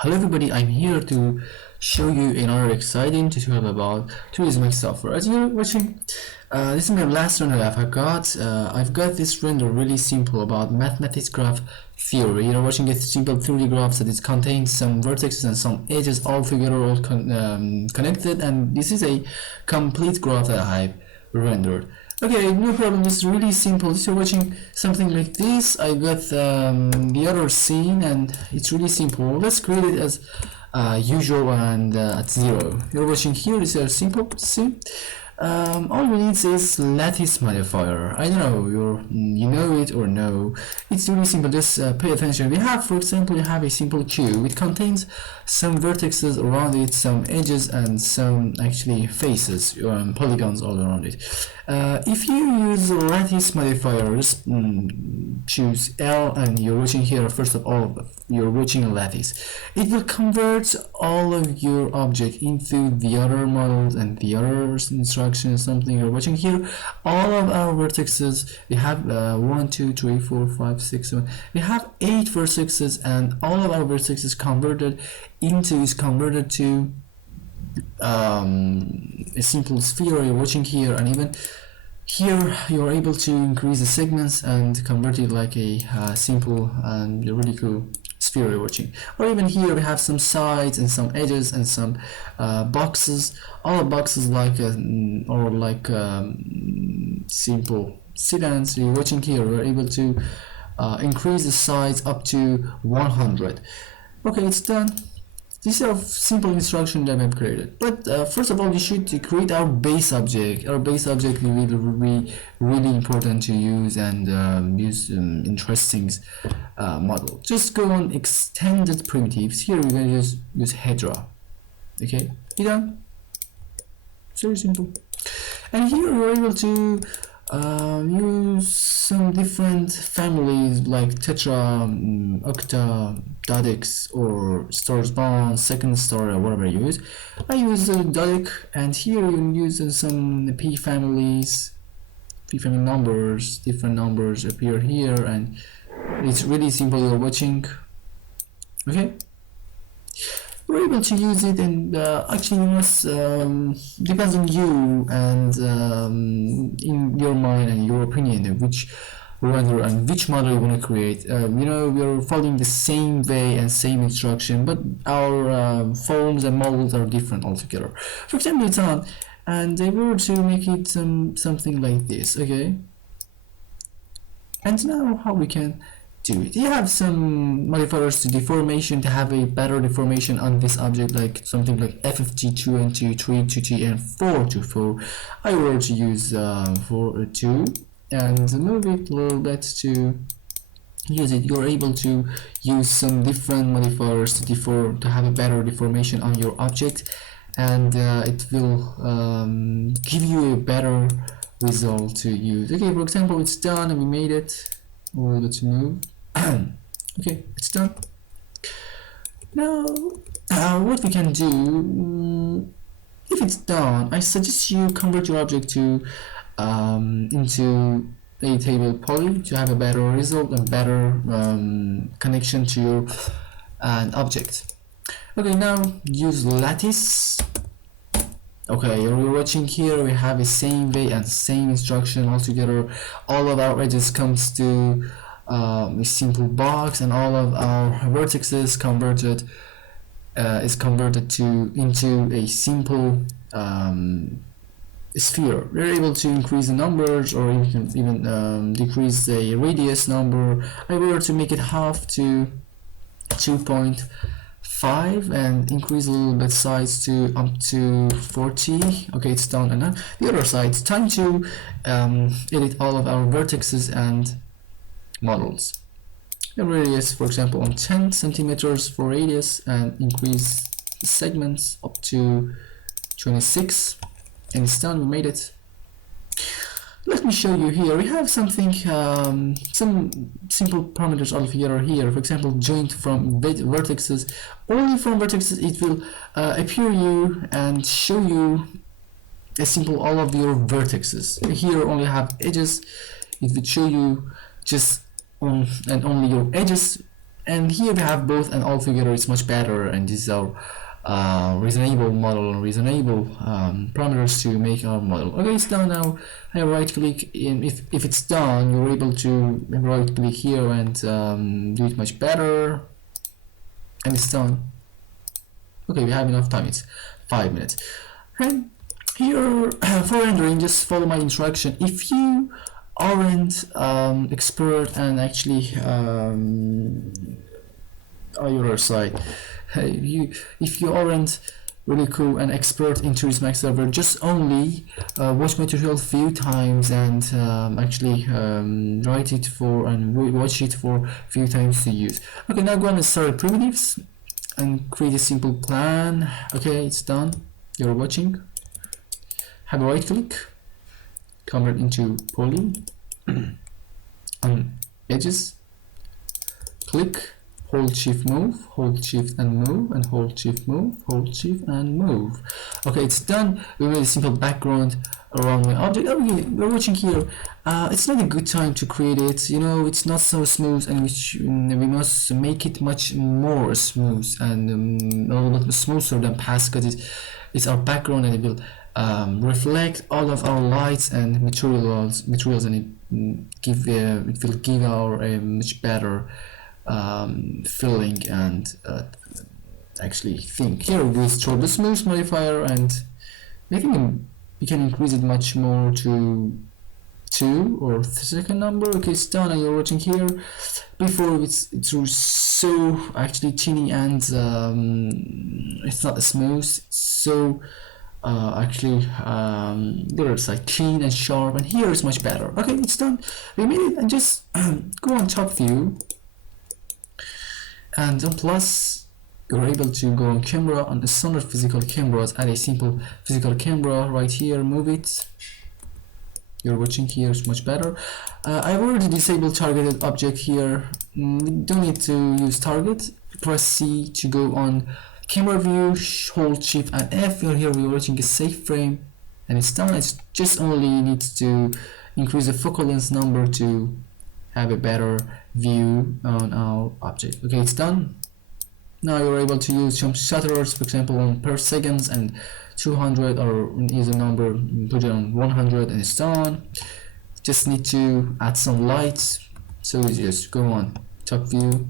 Hello everybody, I'm here to show you another exciting tutorial about 3D Max software. As you're watching, this is my last render I've got this render really simple about mathematics graph theory. You're watching a simple 3D graph that it contains some vertices and some edges all together, all connected, and this is a complete graph that I've rendered. Okay, no problem, this is really simple. If you're watching something like this, I got the other scene and it's really simple. Let's create it as usual and at 0. You're watching here, this is a simple scene. All we need is lattice modifier. I don't know, you know it or no. It's really simple, just pay attention. We have, for example, we have a simple cube. It contains some vertices around it, some edges, and some actually faces, polygons all around it. If you use lattice modifiers, choose L, and you're watching here, first of all, you're watching a lattice. It will convert all of your object into the other models and the other instructions, something you're watching here. All of our vertices, we have 1, 2, 3, 4, 5, 6, 7. We have 8 vertices, and all of our vertices is converted to a simple sphere you're watching here, and even here you're able to increase the segments and convert it like a simple and really cool sphere you're watching. Or even here we have some sides and some edges and some boxes, all the boxes like simple sedans you're watching here. We're able to increase the size up to 100. Okay, it's done. This is a simple instruction that I've created. But first of all, we should create our base object. Our base object will be really important to use and use interesting model. Just go on extended primitives. Here we're going to use Hedra. Okay, you done? Very simple. And here we're able to use some different families like tetra, octa, dodec, or stars bound, second star, or whatever you use. I use dodec, and here you can use some p families, p family numbers. Different numbers appear here, and it's really simple. You're watching. Okay. We're able to use it, and actually you must depends on you and in your mind and your opinion which render and which model you want to create. We're following the same way and same instruction, but our forms and models are different altogether. For example, it's on, and they were to make it something like this. Okay, and now how we can do it. You have some modifiers to deformation to have a better deformation on this object, like something like FFG 2 and 2, 3 to 3, and 4 to 4. I will to use 4 2 and move it a little bit to use it. You're able to use some different modifiers to have a better deformation on your object, and it will give you a better result to use. Okay, for example, it's done and we made it. We're able to move. Okay, it's done. Now, what we can do, if it's done, I suggest you convert your object to into a table poly to have a better result and better connection to your object. Okay, now use lattice. Okay, you're watching here. We have the same way and same instruction altogether. All of our edges comes to a simple box, and all of our vertices converted into a simple sphere. We're able to increase the numbers, or even decrease the radius number. I were to make it half to 2.5 and increase a little bit size to up to 40. Okay, it's done. And now the other side, it's time to edit all of our vertices and models. The radius, for example, on 10 centimeters for radius, and increase the segments up to 26, and it's done. We made it. Let me show you here. We have something, some simple parameters altogether here. For example, joint from vertices. Only from vertices it will appear you and show you a simple all of your vertices. Here only have edges. It will show you just on and only your edges And here we have both, and altogether it's much better, and this is our reasonable model, reasonable parameters to make our model. Okay, it's done now. I right click, and if it's done, you're able to right click here and do it much better, and it's done. Okay, we have enough time, it's 5 minutes. And here for rendering, just follow my instruction. If you aren't expert and actually on your side, if you aren't really cool and expert in 3ds Max server, just only watch my tutorial few times and actually write it for and watch it for few times to use. Okay, now go on and start primitives and create a simple plan. Okay, it's done. You're watching. Have a right click, convert into poly on edges, click, hold shift move, hold shift and move, and hold shift move, hold shift and move. Okay, it's done. We made a simple background around my object. Okay, we're watching here. It's not a good time to create it, you know, it's not so smooth, and we must make it much more smooth and a little bit smoother than past, because it's our background, and it will reflect all of our lights and materials, and it will give our a much better feeling and actually think. Here we store the smooth modifier, and I think we can increase it much more to 2 or second number. Okay, it's done, and you're watching here. Before it was so actually teeny, and it's not smooth, so actually there's like clean and sharp, and here is much better. Okay, it's done. We made it, and just go on top view, and on plus you're able to go on camera, on the standard physical cameras, add a simple physical camera right here, move it. You're watching here, it's much better. I've already disabled targeted object here. Don't need to use target. Press C to go on camera view, hold shift and F. Here we're watching a safe frame, and it's done. It's just only needs to increase the focal length number to have a better view on our object. Okay, it's done. Now you're able to use some shutters, for example, on per seconds and 200, or use a number, put it on 100, and it's done. Just need to add some lights, so you just go on top view,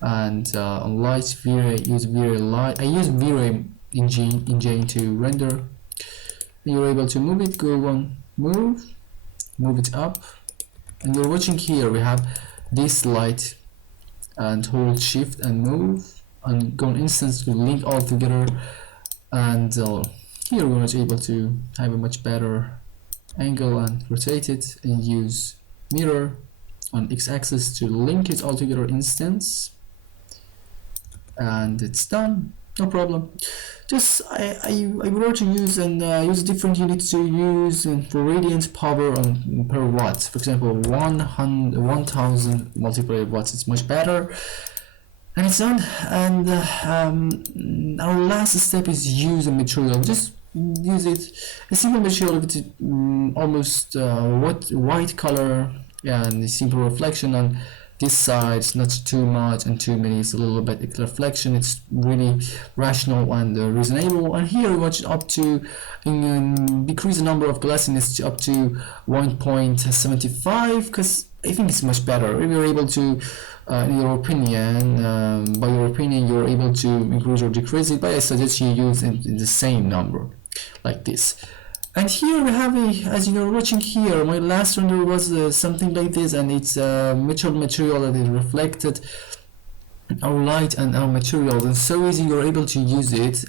and on lights, V-Ray, use V-Ray light. I use V-Ray engine to render. You're able to move it, go on, move it up, and you're watching here. We have this light, and hold shift and move, and go on instance to link all together, and here we're able to have a much better angle and rotate it, and use mirror on x-axis to link it all together instance, and it's done. No problem. Just I would to use and use different units to use for radiant power on per watt. For example, 1000 multiplied watts is much better, and it's done. And our last step is use a material. Just use it, a simple material with almost white color, and a simple reflection on this side. It's not too much and too many, it's a little bit reflection. It's really rational and reasonable. And here we want it up to decrease the number of glossiness up to 1.75, because I think it's much better. If you're able to in your opinion, by your opinion, you're able to increase or decrease it, but I suggest you use in the same number like this. And here we have as you're watching here, my last render was something like this, and it's metal material that is reflected our light and our material, and so easy you're able to use it.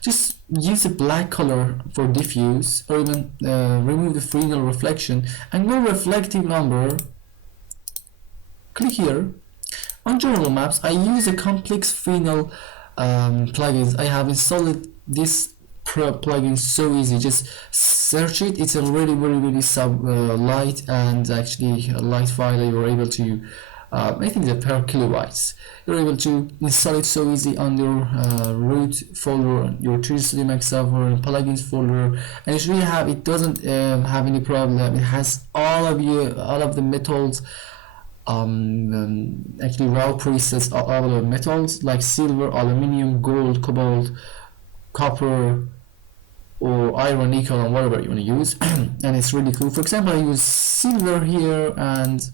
Just use a black color for diffuse, or even remove the Fresnel reflection, and go reflective number. Click here on general maps. I use a complex Fresnel plugins. I have installed this plugin so easy. Just search it. It's a really light, and actually a light file that you're able to I think that per kilobytes. You're able to install it so easy on your root folder, your 3ds Max server plugins folder, and it really it doesn't have any problem. It has all of the methods actually raw presets of all the metals like silver, aluminum, gold, cobalt, copper, or iron, nickel, and whatever you want to use. And it's really cool. For example, I use silver here, and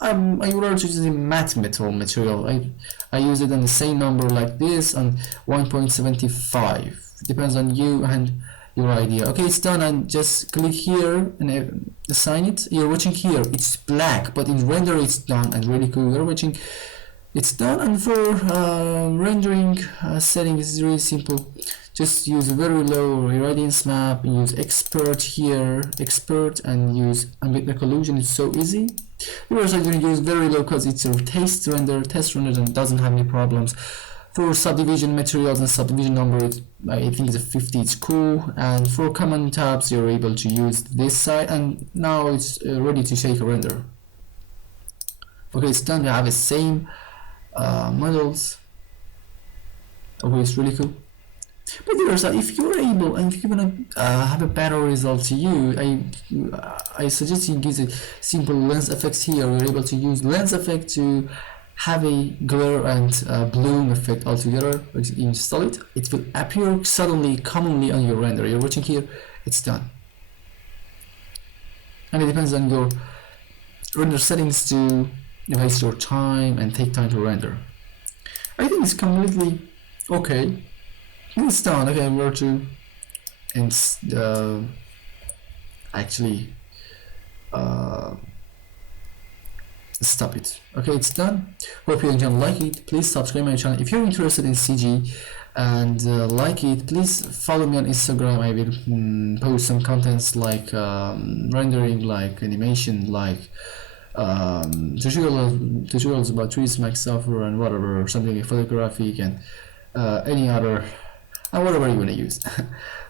I would also use a matte metal material. I use it in the same number like this, and 1.75. Depends on you and your idea. Okay, it's done, and just click here and assign it. You're watching here, it's black, but in render it's done, and really cool. You're watching, it's done. And for rendering settings, is really simple. Just use a very low irradiance map, use expert here, expert, and use ambient occlusion. It's so easy. You're also going to use very low because it's a test render, and doesn't have any problems. For subdivision materials and subdivision number, I think it's a 50, it's cool. And for common tabs, you're able to use this side, and now it's ready to take a render. Okay, it's done. We have the same models. Okay, it's really cool. But if you're able, and if you wanna have a better result to you, I suggest you use a simple lens effects here. You're able to use lens effect to have a glare and bloom effect altogether. You install it, it will appear suddenly, commonly on your render. You're watching here, it's done. And it depends on your render settings to waste your time and take time to render. I think it's completely okay. It's done. Okay, we're to actually stop it. Okay, it's done. Hope you enjoyed, like it. Please subscribe my channel if you're interested in CG, and like it. Please follow me on Instagram. I will post some contents like rendering, like animation, like tutorials about 3ds Max software and whatever, or something like photographic, and any other, and whatever you want to use.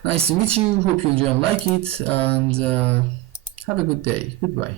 Nice to meet you. Hope you enjoy and like it, and have a good day. Goodbye.